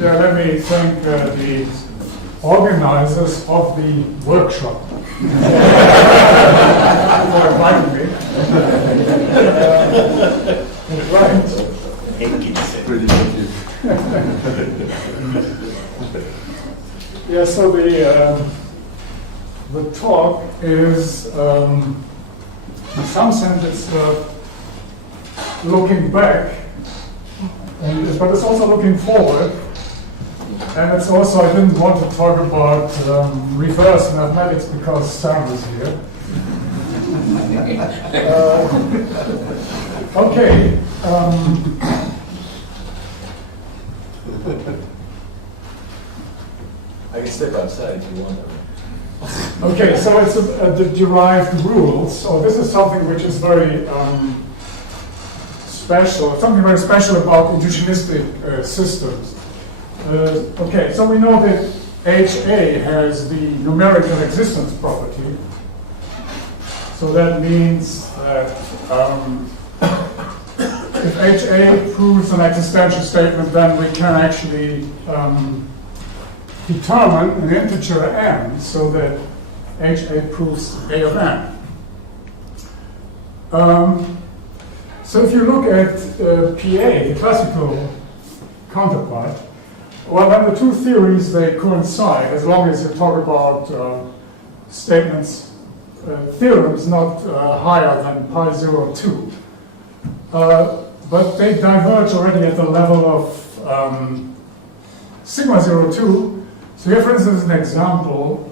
Yeah, let me thank the organizers of the workshop for inviting me. Right. Yeah, so the talk is, in some sense, it's looking back, but it's also looking forward. And it's also, I didn't want to talk about reverse mathematics because Sam is here. Okay. I can step outside if you want. Okay, so it's the derived rules. So this is something which is very special, something very special about intuitionistic systems. Okay, so we know that HA has the numerical existence property. So that means that if HA proves an existential statement, then we can actually determine an integer n so that HA proves A of n. So if you look at PA, the classical counterpart, well, then the two theories, they coincide as long as you talk about statements, theorems not higher than pi 0, 2. But they diverge already at the level of sigma 0, 2. So here, for instance, an example.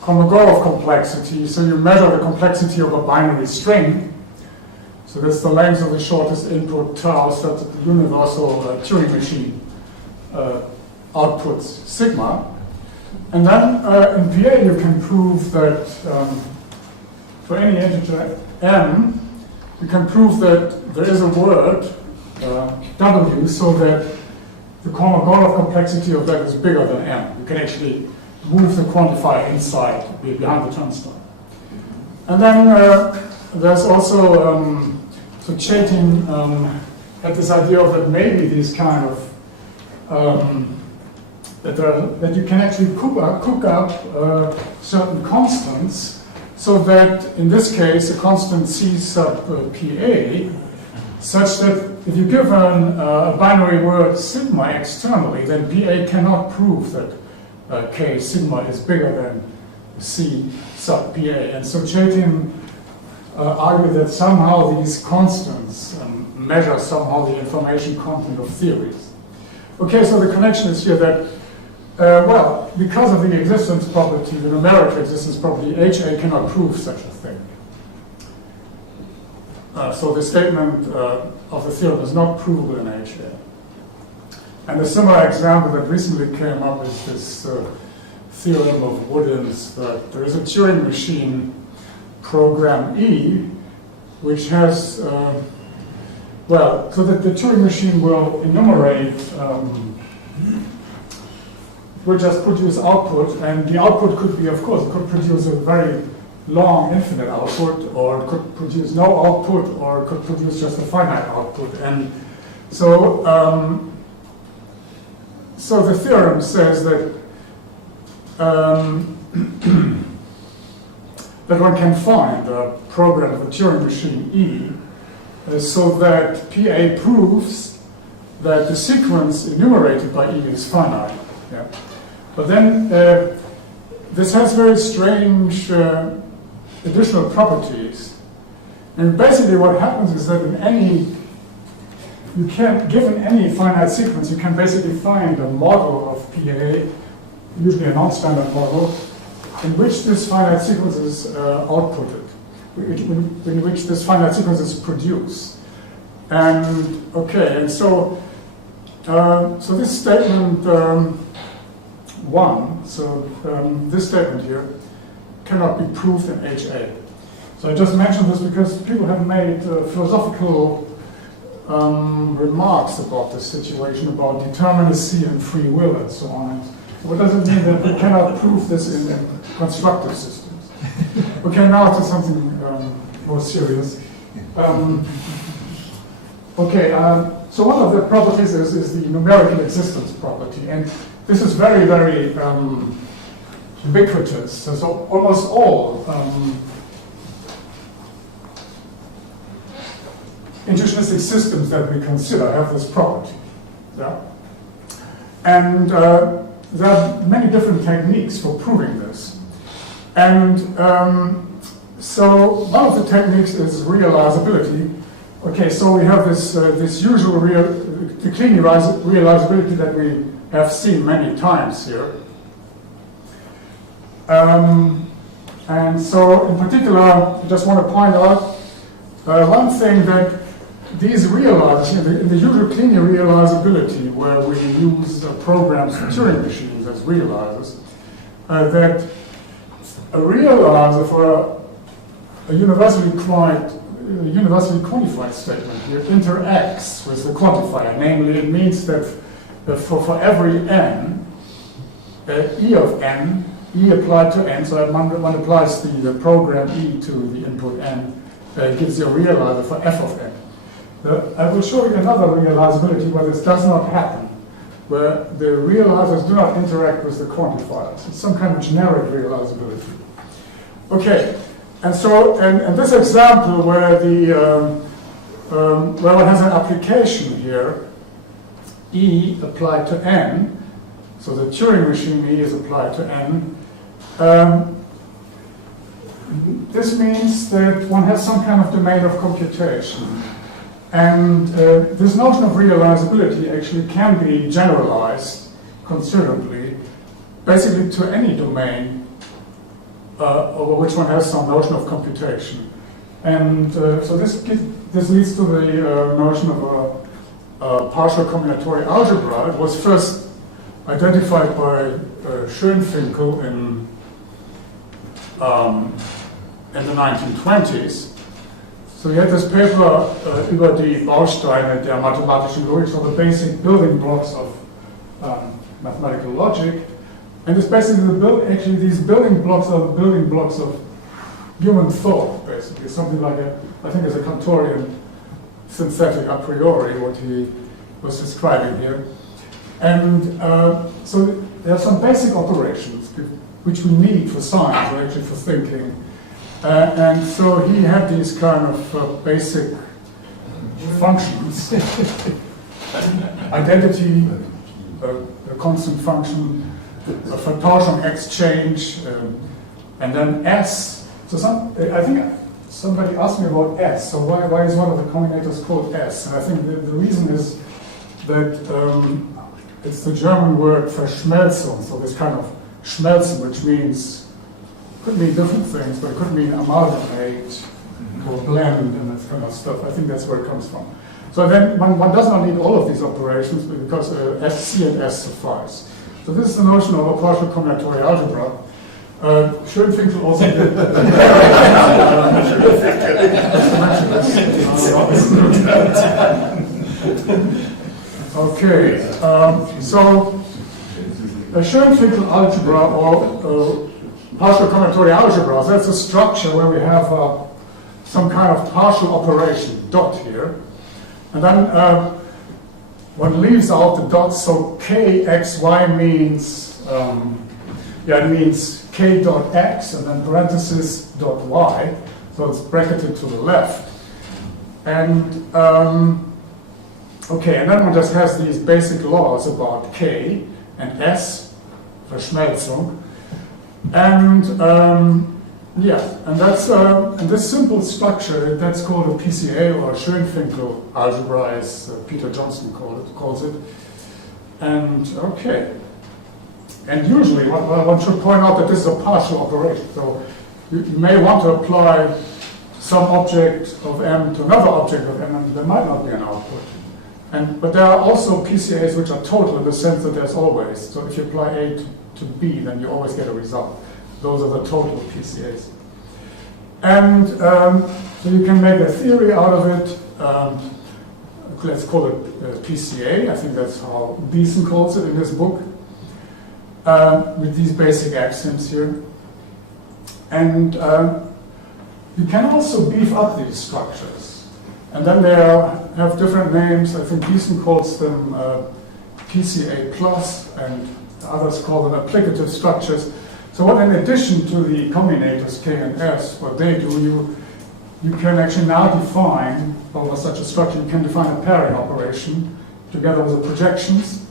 Kolmogorov complexity, so you measure the complexity of a binary string. So that's the length of the shortest input tau such that the universal Turing machine outputs sigma. And then in PA you can prove that for any integer m, you can prove that there is a word w so that the Kolmogorov complexity of that is bigger than m. You can actually move the quantifier inside, behind the turnstile. And then there's also, so Chaitin had this idea of that maybe these kind of, that you can actually cook up certain constants, so that in this case a constant C sub PA, such that if you give a binary word sigma externally, then PA cannot prove that K sigma is bigger than C sub PA. And so Chaitin argued that somehow these constants measure somehow the information content of theories. Okay, so the connection is here that, well, because of the existence property, the numerical existence property, HA cannot prove such a thing. So the statement of the theorem is not provable in HA. And a similar example that recently came up is this theorem of Woodin's that there is a Turing machine program E, which has, well, so that the Turing machine will enumerate, will just produce output, and the output could be, of course, it could produce a very long infinite output, or it could produce no output, or it could produce just a finite output. And so, so the theorem says that that one can find a program of a Turing machine E so that PA proves that the sequence enumerated by E is finite. Yeah. But then this has very strange additional properties. And basically what happens is that in any, you can, given any finite sequence, you can basically find a model of PA, usually a non-standard model, in which this finite sequence is outputted, in which this finite sequence is produced. And okay, and so so this statement one, so this statement here cannot be proved in HA. So I just mentioned this because people have made philosophical remarks about this situation, about determinacy and free will and so on. What does it mean that we cannot prove this in constructive systems? Okay, now to something more serious. Okay, So one of the properties is the numerical existence property, and this is very, very ubiquitous. So almost all intuitionistic systems that we consider have this property. Yeah? And there are many different techniques for proving this. And so one of the techniques is realizability. Okay, so we have this usual the Kleene realizability that we have seen many times here. And so in particular, I just want to point out one thing, that these realizers, in the usual Kleene realizability, where we use programs for Turing machines as realizers, that a realizer for a universally quantified statement here interacts with the quantifier. Namely, it means that for every n, e of n, e applied to n, so one applies the program e to the input n, gives you a realizer for f of n. I will show you another realizability where this does not happen, where the realizers do not interact with the quantifiers. It's some kind of generic realizability. Okay, and so and this example where where one has an application here, e applied to n, so the Turing machine e is applied to n. This means that one has some kind of domain of computation. And this notion of realizability actually can be generalized considerably, basically to any domain over which one has some notion of computation. And so this leads to the notion of a partial combinatorial algebra. It was first identified by Schönfinkel in the 1920s. So he had this paper Über die Bausteine der mathematischen Logik, so the basic building blocks of mathematical logic. And it's basically actually these building blocks are the building blocks of human thought, basically. Something like I think it's a Kantorian synthetic a priori, what he was describing here. And so there are some basic operations which we need for science, or actually for thinking. And so he had these kind of basic functions. Identity, a constant function, a Vertauschung exchange, and then S. So I think somebody asked me about S. So why is one of the combinators called S? And I think the reason is that it's the German word Verschmelzung, so this kind of schmelzen, which means, could mean different things, but it could mean amalgamate or blend and that kind of stuff. I think that's where it comes from. So then one does not need all of these operations because C and S suffice. So this is the notion of a partial combinatorial algebra. Schönfinkel also did. Okay, so a Schönfinkel algebra or partial combinatorial algebra, that's a structure where we have some kind of partial operation, dot here, and then one leaves out the dots, so kxy means, it means k dot x and then parenthesis dot y, so it's bracketed to the left. And okay, and then one just has these basic laws about k and s, Verschmelzung. And and that's and this simple structure, that's called a PCA or a Schönfinkel algebra, as Peter Johnson calls it. And okay, and usually one should point out that this is a partial operation. So you may want to apply some object of m to another object of m, and there might not be an output. But there are also PCAs which are total in the sense that there's always. So if you apply A to B, then you always get a result. Those are the total PCAs. And so you can make a theory out of it. Let's call it PCA. I think that's how Beeson calls it in his book, with these basic axioms here. And you can also beef up these structures. And then they have different names. I think Beeson calls them PCA plus, and others call them applicative structures. So what, in addition to the combinators K and S, what they do, you can actually now define, over such a structure, you can define a pairing operation together with the projections,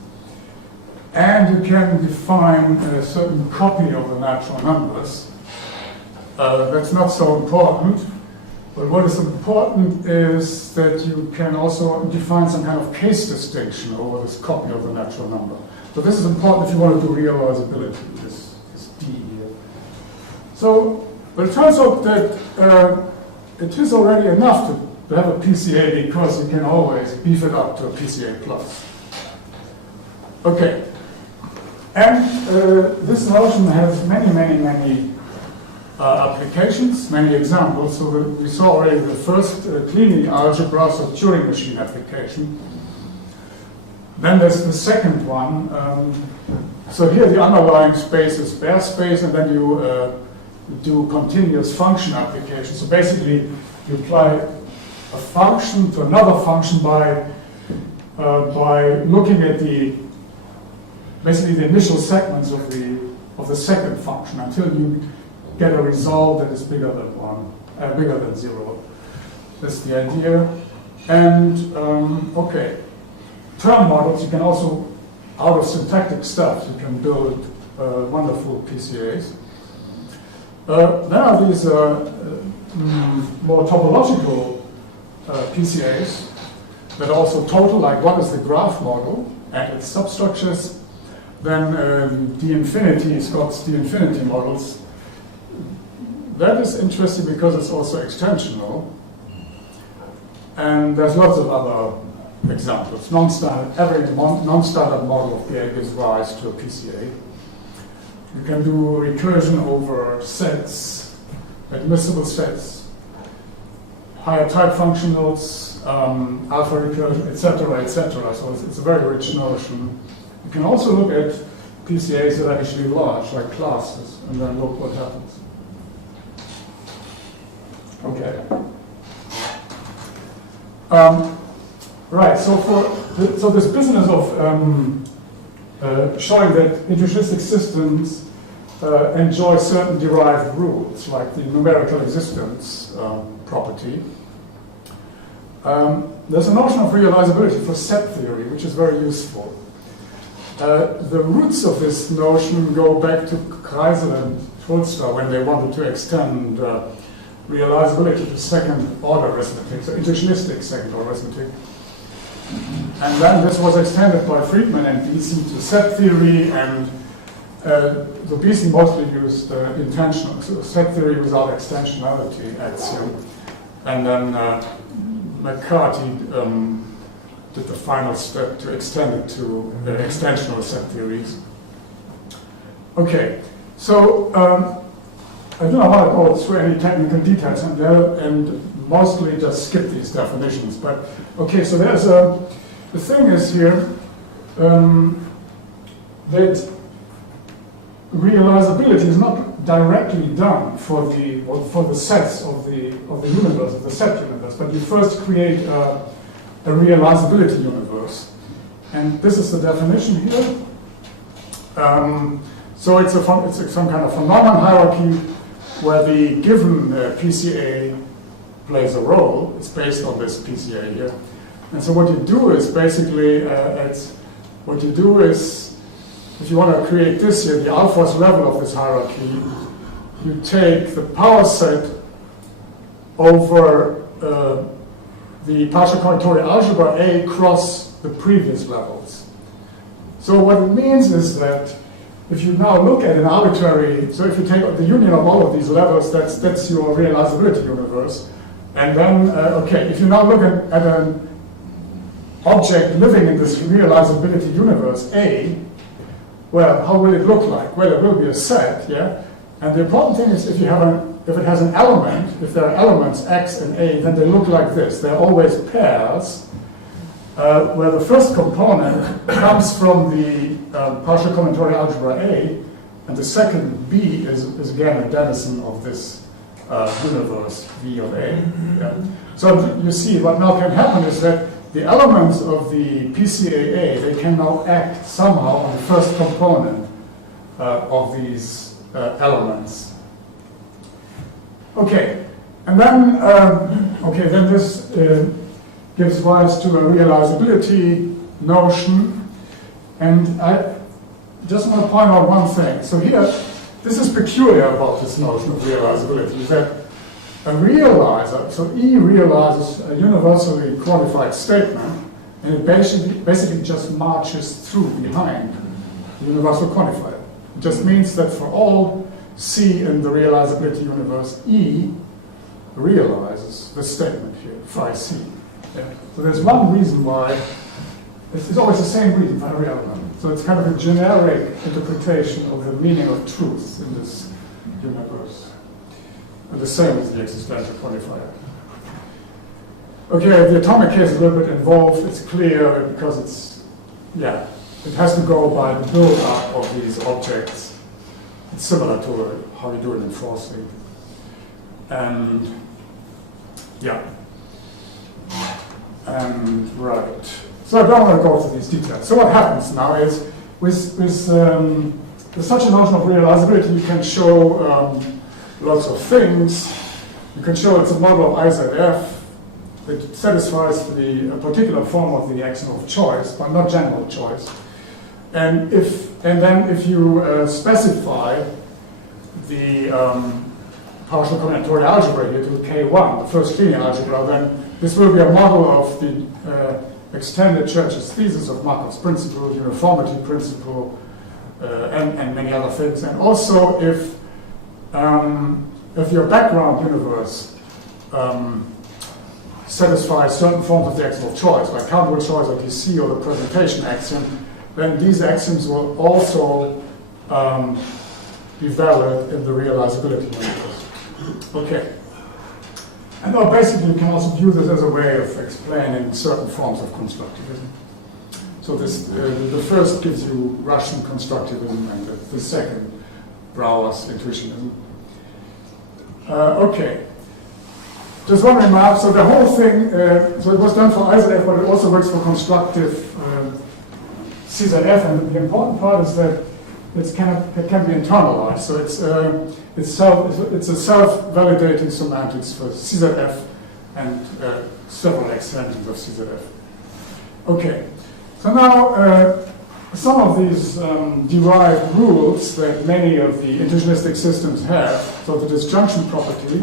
and you can define a certain copy of the natural numbers. That's not so important, but what is important is that you can also define some kind of case distinction over this copy of the natural number. So this is important if you want to do realizability, this D here. So, but it turns out that it is already enough to have a PCA, because you can always beef it up to a PCA plus. Okay. And this notion has many applications, many examples. So we saw already the first Kleene algebras or Turing machine application. Then there's the second one. So here the underlying space is bare space, and then you do continuous function application. So basically, you apply a function to another function by looking at basically the initial segments of the second function until you get a result that is bigger than 0. That's the idea. And okay, term models, you can also, out of syntactic stuff, you can build wonderful PCAs. There are these more topological PCAs that are also total, like one is the graph model and its substructures. Then D-infinity, Scott's D-infinity models. That is interesting because it's also extensional. And there's lots of other examples. Every non-standard model of PA gives rise to a PCA. You can do recursion over sets, admissible sets, higher type functionals, alpha recursion, etc., etc. So it's a very rich notion. You can also look at PCAs that are actually large, like classes, and then look what happens. Okay. Right. So this business of showing that intuitionistic systems enjoy certain derived rules, like the numerical existence property. There's a notion of realizability for set theory, which is very useful. The roots of this notion go back to Kreisel and Holster when they wanted to extend realizability to second-order arithmetic, so intuitionistic second-order arithmetic. And then this was extended by Friedman and Beeson to set theory, and the Beeson mostly used intentional, so set theory without extensionality axiom. And then McCarthy did the final step to extend it to extensional set theories. Okay, so I do not want to go through any technical details on there, and mostly just skip these definitions. But okay, so there's the thing is here that realizability is not directly done for the sets of the universe, of the set universe, but you first create a realizability universe. And this is the definition here. So it's some kind of phenomenon hierarchy where the given PCA plays a role. It's based on this PCA here. And so what you do is basically, if you want to create this here, the alphas level of this hierarchy, you take the power set over the partial combinatorial algebra A cross the previous levels. So what it means is that if you now look at an arbitrary, so if you take the union of all of these levels, that's your realizability universe. And then, okay, if you now look at an object living in this realizability universe A, well, how will it look like? Well, it will be a set, yeah? And the important thing is if it has an element, if there are elements X and A, then they look like this. They're always pairs, where the first component comes from the partial combinatorial algebra A, and the second B is again a denizen of this universe V of A. Yeah. So you see, what now can happen is that the elements of the PCAA, they can now act somehow on the first component of these elements. Okay, and then, then this gives rise to a realizability notion, and I just want to point out one thing. So here, this is peculiar about this notion of realizability, is that a realizer, so E realizes a universally quantified statement, and it basically just marches through behind the universal quantifier. It just means that for all C in the realizability universe, E realizes the statement here, phi C. Yeah. So there's one reason why, it's always the same reason for every element. So it's kind of a generic interpretation of the meaning of truth in this universe. And the same with the existential quantifier. Okay, the atomic case is a little bit involved. It's clear because it has to go by the build-up of these objects. It's similar to how you do it in forcing. And right. So I don't want to go into these details. So what happens now is, with such a notion of realizability, you can show lots of things. You can show it's a model of IZF that satisfies a particular form of the axiom of choice, but not general choice. And then if you specify the partial combinatorial algebra here to K1, the first linear algebra, then this will be a model of the extended Church's thesis of Markov's principle, uniformity principle, and many other things. And also if your background universe satisfies certain forms of the axiom of choice, like countable choice or DC or the presentation axiom, then these axioms will also be valid in the realizability universe. Okay. And now basically you can also view this as a way of explaining certain forms of constructivism. So this, the first gives you Russian constructivism and the second Brouwer's intuitionism. Okay. Just one remark. So the whole thing, so it was done for IZF, but it also works for constructive CZF. And the important part is that it can be internalized. So it's a self-validating semantics for CZF and several extensions of CZF. Okay. So now some of these derived rules that many of the intuitionistic systems have. So the disjunction property.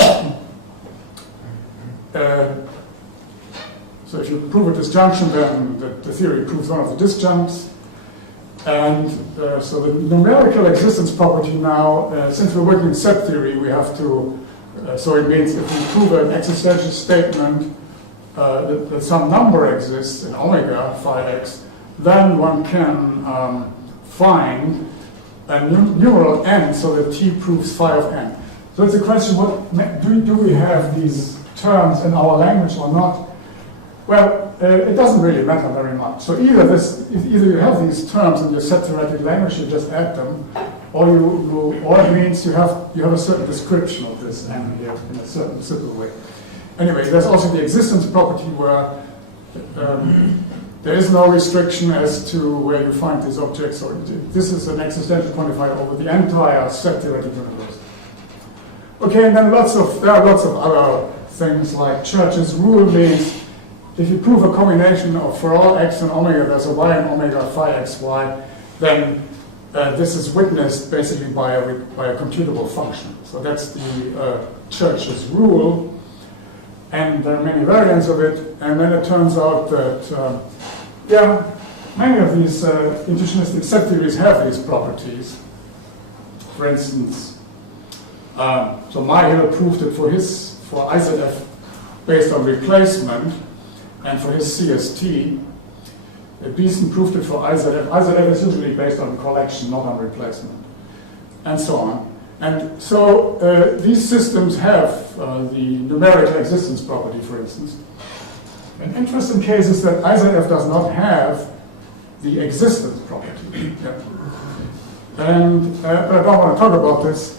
So if you prove a disjunction, then the theory proves one of the disjuncts. And so the numerical existence property now, since we're working in set theory, we have to, so it means if we prove an existential statement that some number exists in omega phi x, then one can find a numeral n so that t proves phi of n. So it's a question, do we have these terms in our language or not? Well, it doesn't really matter very much. So either you have these terms in your set theoretic language, you just add them, or it means you have a certain description of this n here in a certain simple way. Anyway, there's also the existence property where there is no restriction as to where you find these objects. So this is an existential quantifier over the entire set theoretic universe. Okay, and then there are lots of other things like Church's rule means if you prove a combination of for all x and omega, there's a y and omega phi xy, then this is witnessed basically by a computable function. So that's the Church's rule, and there are many variants of it. And then it turns out that many of these intuitionistic set theories have these properties. For instance, so Myhill proved it for IZF based on replacement. And for his CST, Beeson proved it for IZF. IZF is usually based on collection, not on replacement, and so on. And so these systems have the numerical existence property, for instance. An interesting case is that IZF does not have the existence property. And but I don't want to talk about this.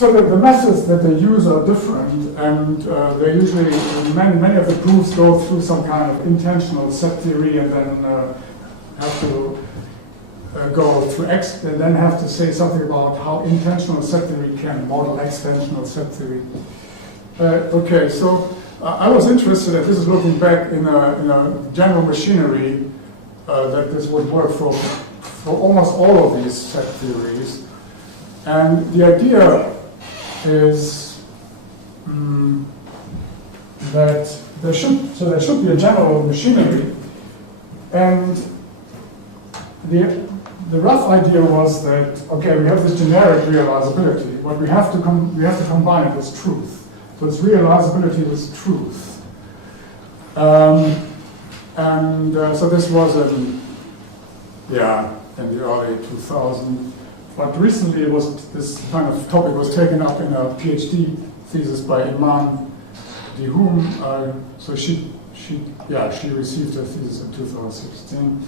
So the methods that they use are different, and they usually, many of the proofs go through some kind of intentional set theory, and then have to go through and then have to say something about how intentional set theory can model extensional set theory. Okay, so I was interested, and this is looking back in a general machinery, that this would work for almost all of these set theories. And the idea is that there should be a general machinery, and the rough idea was that, okay, we have this generic realizability, but we have to combine it with truth. So it's realizability with truth. So this was in the early 2000s. But recently, this kind of topic was taken up in a PhD thesis by Iman Dihum. So she received her thesis in 2016.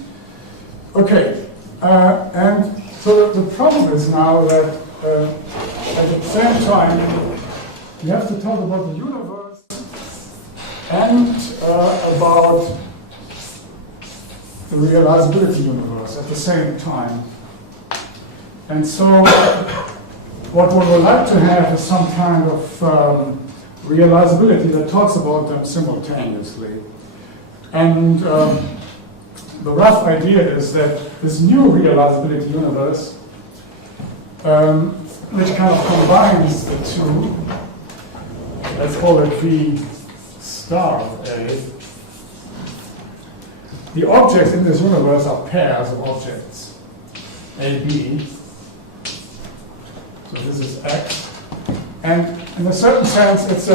Okay, and so the problem is now that at the same time you have to talk about the universe and about the realizability universe at the same time. And so what we would like to have is some kind of realizability that talks about them simultaneously. And the rough idea is that this new realizability universe, which kind of combines the two, let's call it V star of A. The objects in this universe are pairs of objects, A, B. So this is X. And in a certain sense, it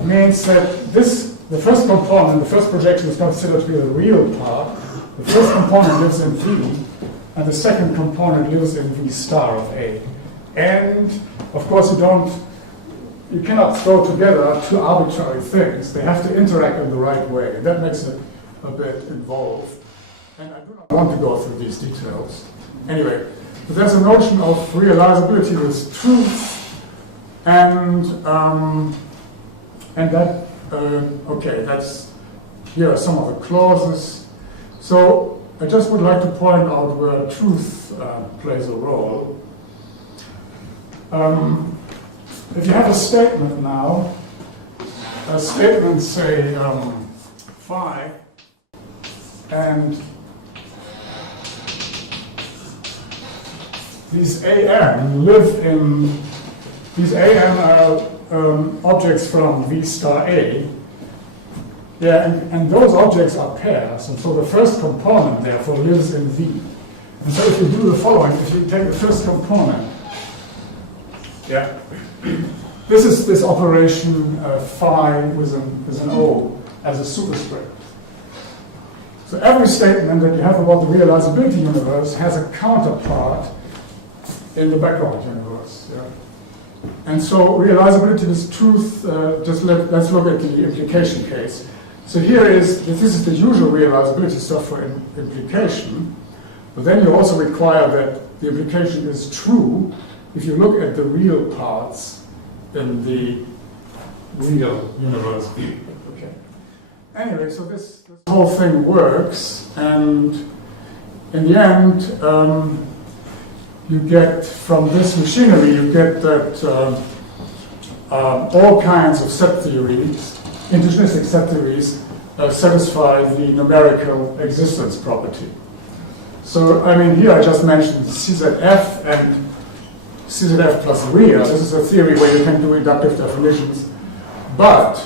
means that the first component, the first projection is considered to be the real part. The first component lives in V, and the second component lives in V star of A. And of course, you cannot throw together two arbitrary things. They have to interact in the right way. And that makes it a bit involved. And I do not want to go through these details. Anyway, but there's a notion of realizability with truth, and that, here are some of the clauses. So I just would like to point out where truth plays a role. If you have a statement now, a statement say phi, and these AM are objects from V star A. Yeah, and those objects are pairs, and so the first component therefore lives in V. And so if you do the following, if you take the first component, this is this operation phi with an O as a superscript. So every statement that you have about the realizability universe has a counterpart in the background universe. Yeah? And so realizability with truth, let's look at the implication case. So this is the usual realizability stuff for implication, but then you also require that the implication is true if you look at the real parts in the real universe. Okay. Anyway, so this whole thing works, and in the end, you get from this machinery, you get that all kinds of set theories, intuitionistic set theories, satisfy the numerical existence property. So, I mean, here I just mentioned CZF and CZF plus real. This is a theory where you can do inductive definitions, but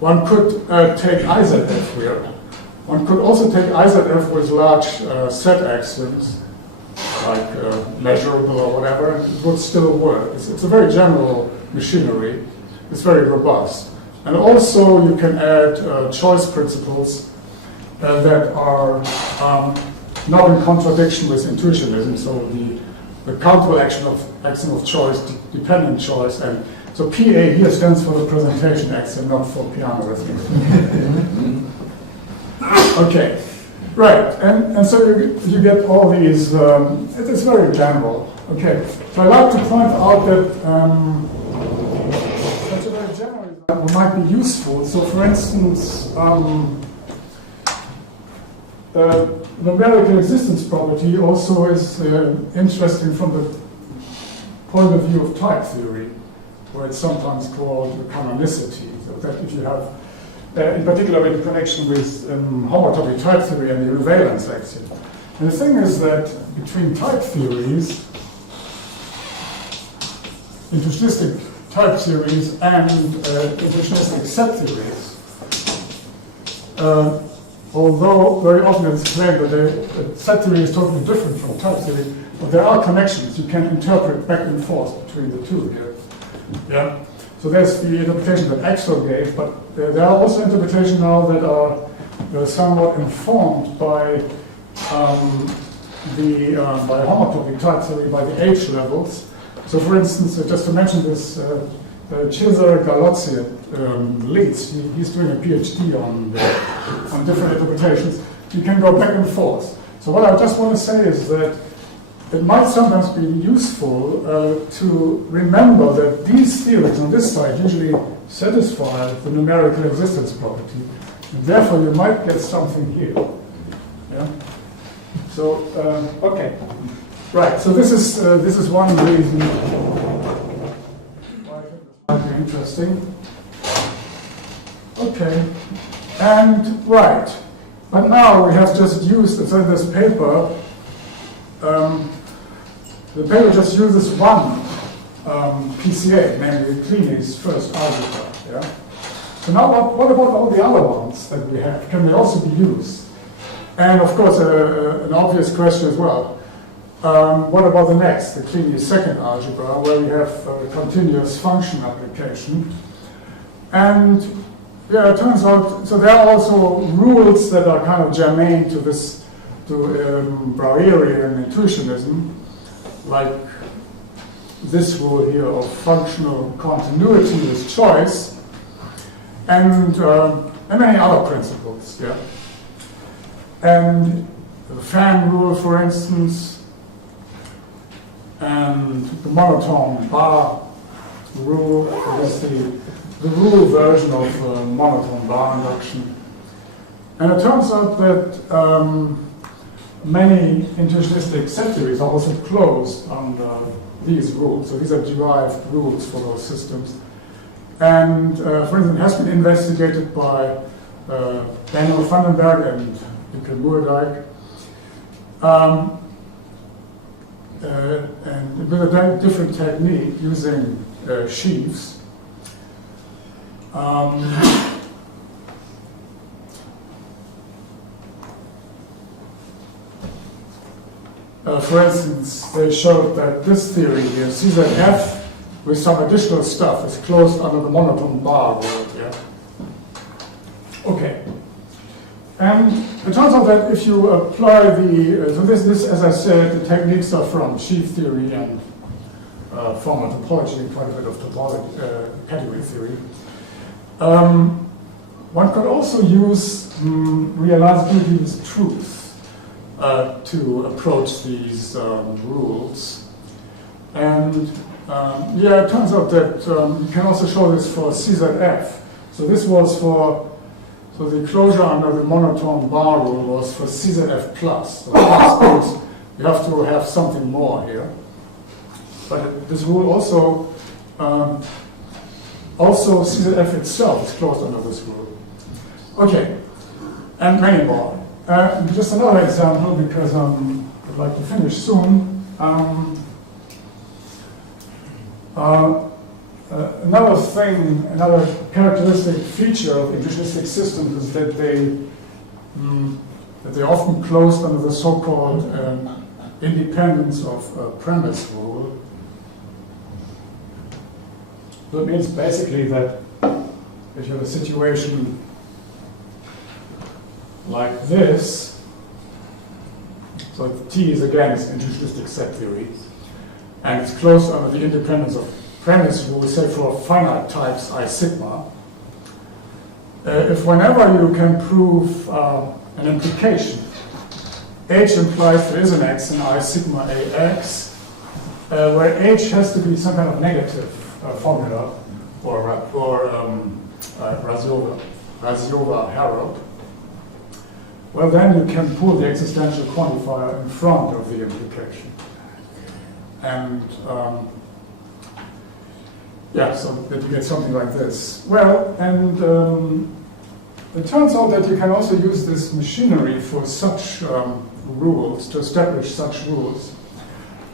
one could take IZF here. One could also take IZF with large set axioms, like measurable or whatever. It would still work. It's a very general machinery. It's very robust. And also you can add choice principles that are not in contradiction with intuitionism. So the countable axiom of choice, dependent choice, and so PA here stands for the presentation axiom, not for piano rhythm. Okay, right, and so you get all these, it's very general. Okay, so I'd like to point out that that's a very general that might be useful. So, for instance, numerical existence property also is interesting from the point of view of type theory, where it's sometimes called canonicity. So that if you have, in particular in connection with homotopy type theory and the equivalence axiom. And the thing is that between type theories, intuitionistic type theories and intuitionistic set theories, although very often it's claimed that set theory is totally different from type theory, but there are connections. You can interpret back and forth between the two here. Yeah. So there's the interpretation that Axel gave, but there are also interpretations now that are somewhat informed by by homotopy type theory, by the age levels. So, for instance, just to mention this, Cesare Galozzi at Leeds, he's doing a PhD on different interpretations. You can go back and forth. So what I just want to say is that it might sometimes be useful to remember that these theories on this side usually satisfy the numerical existence property, and therefore you might get something here. Yeah? So, okay. Right, so this is one reason why I think this might be interesting. Okay, and right, but now we have just used, so in this paper, the paper just uses one PCA, namely Kleene's first algebra. Yeah? So now what about all the other ones that we have? Can they also be used? And of course, an obvious question as well. What about the next, the Kleene's second algebra, where we have a continuous function application? And yeah, it turns out, so there are also rules that are kind of germane to this, to Brauerian intuitionism, like this rule here of functional continuity with choice, and many other principles, yeah. And the fan rule, for instance, and the monotone bar rule, is the rule version of monotone bar induction. And it turns out that many intuitionistic set theories are also closed under these rules. So these are derived rules for those systems. And for instance, it has been investigated by Daniel Vandenberg and Mikkel Moerdijk, and with a very different technique using sheaves. For instance, they showed that this theory here, CZF, with some additional stuff, is closed under the monotone bar rule. Yeah. Okay. And it turns out that if you apply so this, as I said, the techniques are from sheaf theory and formal topology and quite a bit of topology, category theory. One could also use realizability with truth to approach these rules. And yeah, it turns out that you can also show this for CZF. So this was so the closure under the monotone bar rule was for CZF plus. So plus you have to have something more here. But this rule also CZF itself is closed under this rule. Okay, and many more. Just another example, because I'd like to finish soon. Another thing, another characteristic feature of intuitionistic systems is that they're often closed under the so-called independence of premise rule. So it means basically that if you have a situation like this, so T is again is intuitionistic set theory, and it's closed under the independence of premise rule, say for finite types I sigma. If whenever you can prove an implication, H implies there is an X in I sigma AX, where H has to be some kind of negative formula or Rathjen-Herald, well, then you can pull the existential quantifier in front of the implication. And yeah, so that you get something like this. Well, and it turns out that you can also use this machinery for such rules, to establish such rules.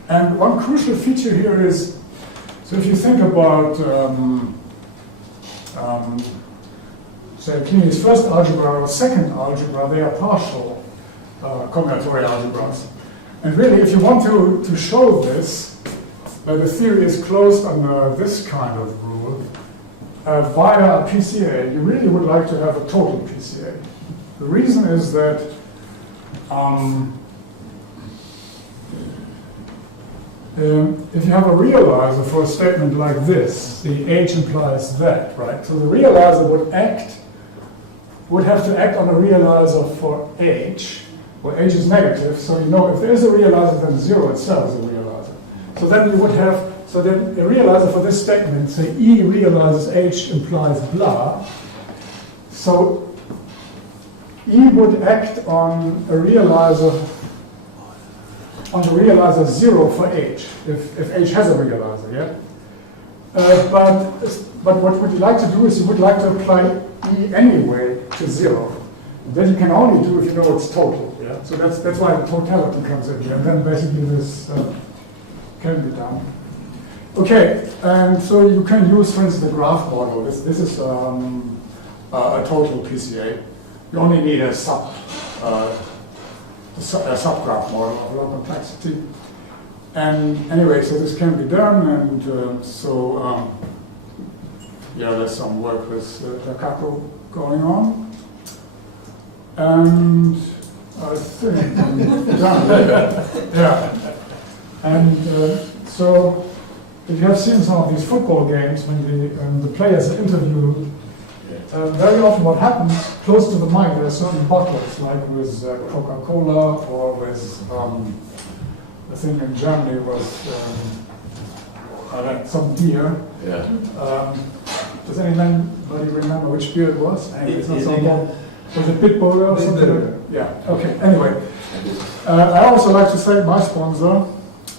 And one crucial feature here is, so if you think about, say, Kleene's first algebra or second algebra, they are partial combinatorial algebras. And really, if you want to show this, the theory is closed under this kind of rule, via a PCA, you really would like to have a total PCA. The reason is that if you have a realizer for a statement like this, the H implies that, right? So the realizer would have to act on a realizer for H, where H is negative, so you know if there is a realizer, then 0 itself is a realizer. So then you would have, so then a realizer for this statement, say E realizes H implies blah, so E would act on a realizer, on the realizer 0 for H, if H has a realizer, yeah? But what would you like to do is you would like to apply E anyway to 0. That you can only do if you know it's total, yeah? So that's why the totality comes in here, and then basically this can be done. Okay, and so you can use, for instance, the graph model. This is a total PCA. You only need a subgraph model of low complexity. And anyway, so this can be done, and yeah, there's some work with Kako going on. And I think I'm done. Yeah. And so if you have seen some of these football games, when the players are interviewed, very often what happens, close to the mic, there are certain bottles, like with Coca-Cola or with, I think in Germany was some beer. Yeah. Does anybody remember which beer it was? It's not so long. Was it Bitburger or something? Yeah, okay, anyway. I also like to thank my sponsor.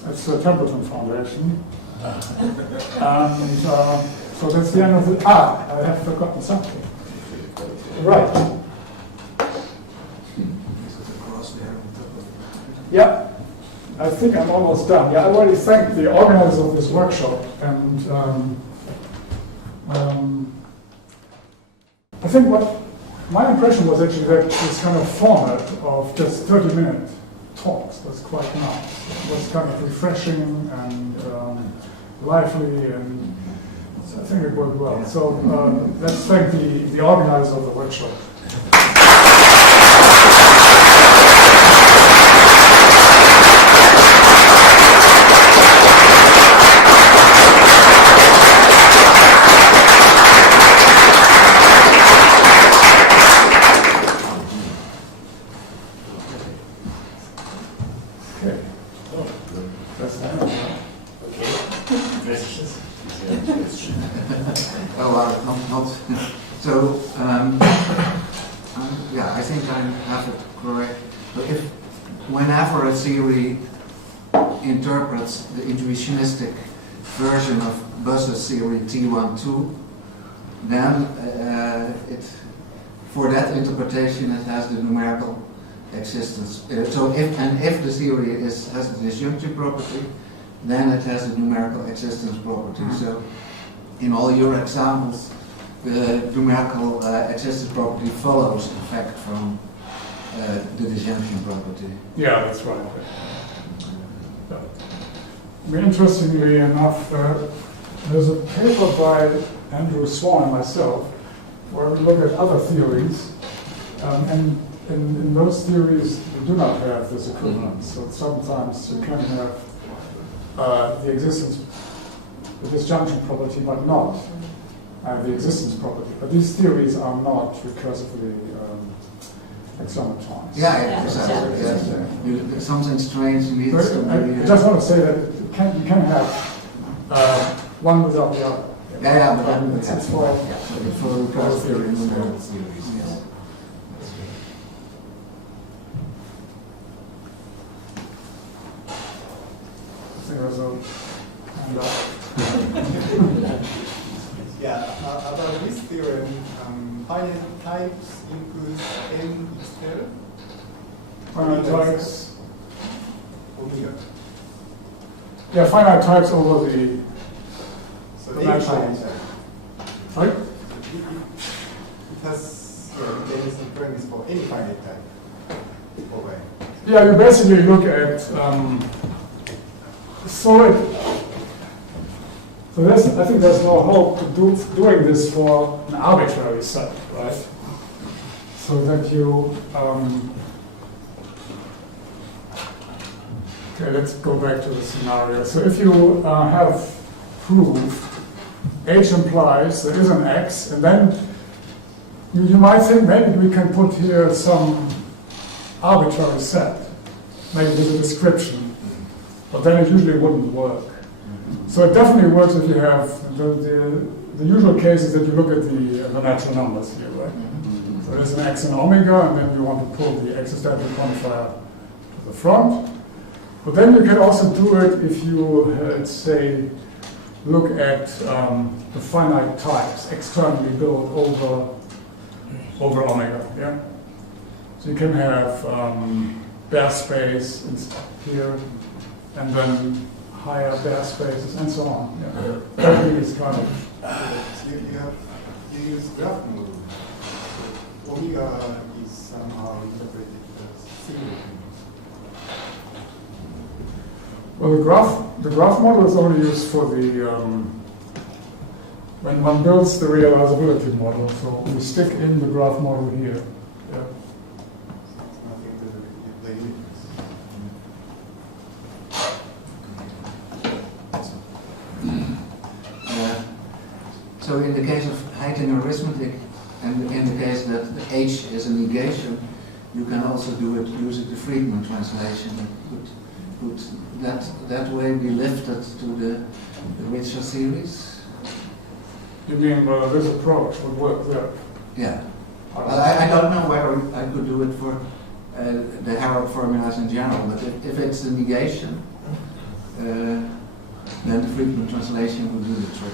It's the Templeton Foundation. And so that's the end of it. I have forgotten something. Right. Yeah, I think I'm almost done. Yeah, I already thanked the organizers of this workshop, and I think my impression was actually that this kind of format of just 30-minute talks was quite nice. It was kind of refreshing and lively, and I think it worked well. So let's thank the organizers of the workshop. Yeah, I think I have it correct. But whenever a theory interprets the intuitionistic version of Buss's theory T12, then for that interpretation it has the numerical existence. So if the theory has a disjunctive property, then it has a numerical existence property. So in all your examples, the numerical existence property follows, in fact, from the disjunction property. Yeah, that's right. Interestingly enough, there's a paper by Andrew Swan and myself where we look at other theories, and in those theories you do not have this equivalence. So sometimes you can have the existence, the disjunction property, but not the existence property. But these theories are not recursively exometons. Yeah, exactly. Yes. Something strange needs to I be. just want to say that you can have one without the other. Yeah, but then It's for class theory and numerical series. Yes. I think there's a hand up. Yeah, about this theorem, finite types includes n itself, Finite types. omega. Yeah, finite types over the. So The n natural. finite type. Sorry? It has there is a premise for any finite type. Over n. Yeah, you basically look at so I think there's no hope to doing this for an arbitrary set, right? So that you okay, let's go back to the scenario. So if you have proved H implies there is an X, and then you might think maybe we can put here some arbitrary set, maybe with a description, but then it usually wouldn't work. So it definitely works if you have the usual case is that you look at the natural numbers here, right? So there's an X and omega, and then you want to pull the existential quantifier to the front. But then you can also do it if you, let's say, look at the finite types externally built over omega, yeah? So you can have bare space here, and then higher bare spaces, and so on. Yeah. Everything is kind of. You use graph model. Omega is somehow interpreted as single. Well, the graph model is only used for the when one builds the realizability model. So we stick in the graph model here. Yeah. Nothing to do with the uniqueness. So in the case of Heiting arithmetic, and in the case that the H is a negation, you can also do it using the Friedman translation. Could that way be lifted to the richer series? You mean this approach would work there? Yeah. Well, I don't know whether I could do it for the Harrod formulas in general, but if it's a negation, then the Friedman translation would do the trick.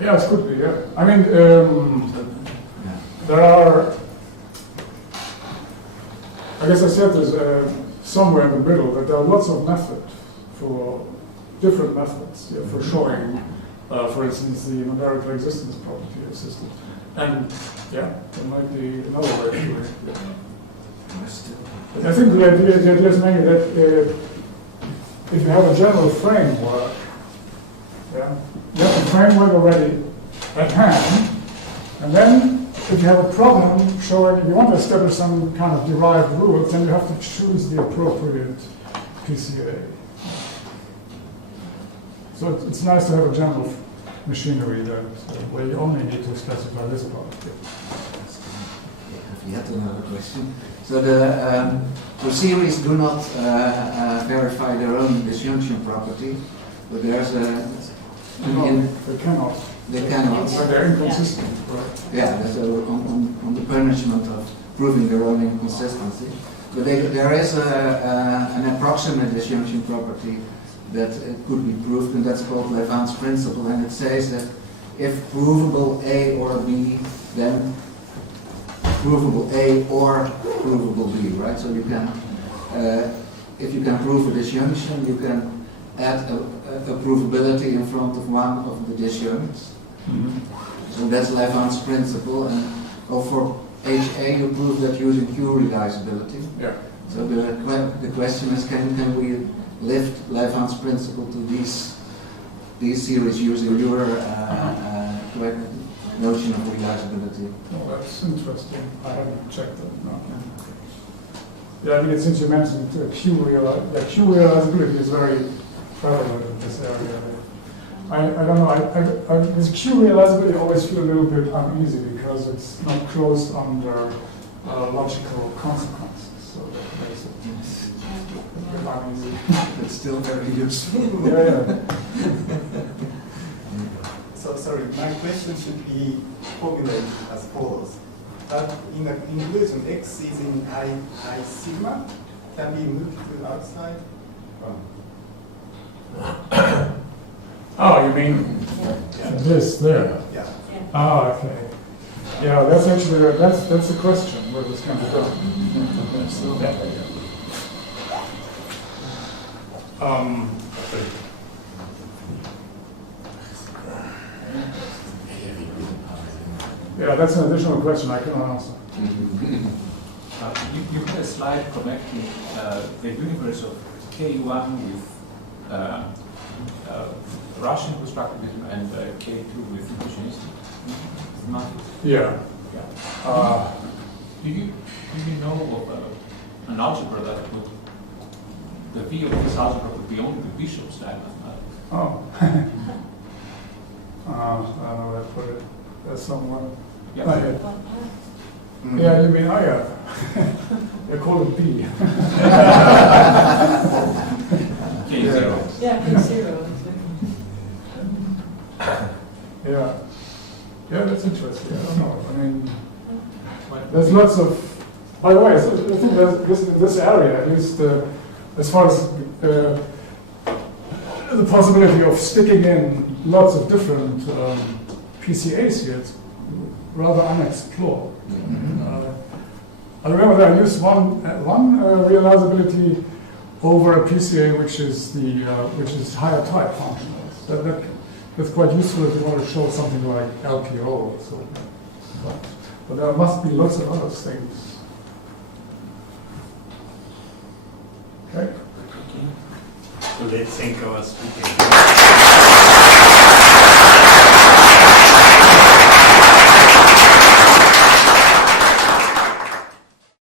Yeah, it could be. Yeah. I mean, Yeah. there are. I guess I said there's somewhere in the middle that there are lots of methods for different methods for showing, for instance, the numerical existence property of systems. And yeah, there might be another way to do it. I think the idea is mainly that if you have a general framework, yeah, you have the framework already at hand, and then if you have a problem showing you want to establish some kind of derived rules, then you have to choose the appropriate PCA. So it's nice to have a general machinery that where you only need to specify this property. Yet another question. So the series do not verify their own disjunction property, but there's a No, they cannot. they cannot. But they're inconsistent, right? Yeah, so on the punishment of proving their own inconsistency. But there is an approximate disjunction property that could be proved, and that's called Levin's principle, and it says that if provable A or B, then provable A or provable B, right? So you can, if you can prove a disjunction, you can add a provability in front of one of the disjuncts. So that's Levin's principle, and for HA you prove that using Q realizability. Yeah. So the question is, can we lift Levin's principle to these series using your correct notion of realizability? Oh, that's interesting. I haven't checked that. No. Yeah, I mean, since you mentioned Q realizability is very prevalent in this area. I don't know. With Q realizability, I always feel a little bit uneasy because it's not closed under logical consequences. So that makes it uneasy. It's still very useful. Yeah. So sorry, my question should be formulated as follows. That in the inclusion, x is in I sigma, can be moved to outside. Oh, you mean this there? Yeah. Oh, okay. Yeah, that's actually that's the question where this can be done. Yeah, that's an additional question I cannot answer. You had a slide connecting the universe of K1 with Russian constructivism and K2 with intuitionistic. Yeah. Do you know of an algebra that would, the V of this algebra would be only the bishop style mathematics? Oh. I don't know where to put it. There's someone. Yeah. Oh, yeah. Yeah, you mean, oh yeah. They call it B. K0. Yeah, K0. Yeah. Yeah, that's interesting. I don't know. I mean, there's lots of. By the way, I think this area is as far as the possibility of sticking in lots of different PCAs here. It's rather unexplored. I remember that I used one realizability over a PCA which is higher type functionals. That's quite useful if you want to show something like LPO or so. But there must be lots of other things. Okay. So let's thank our speaker.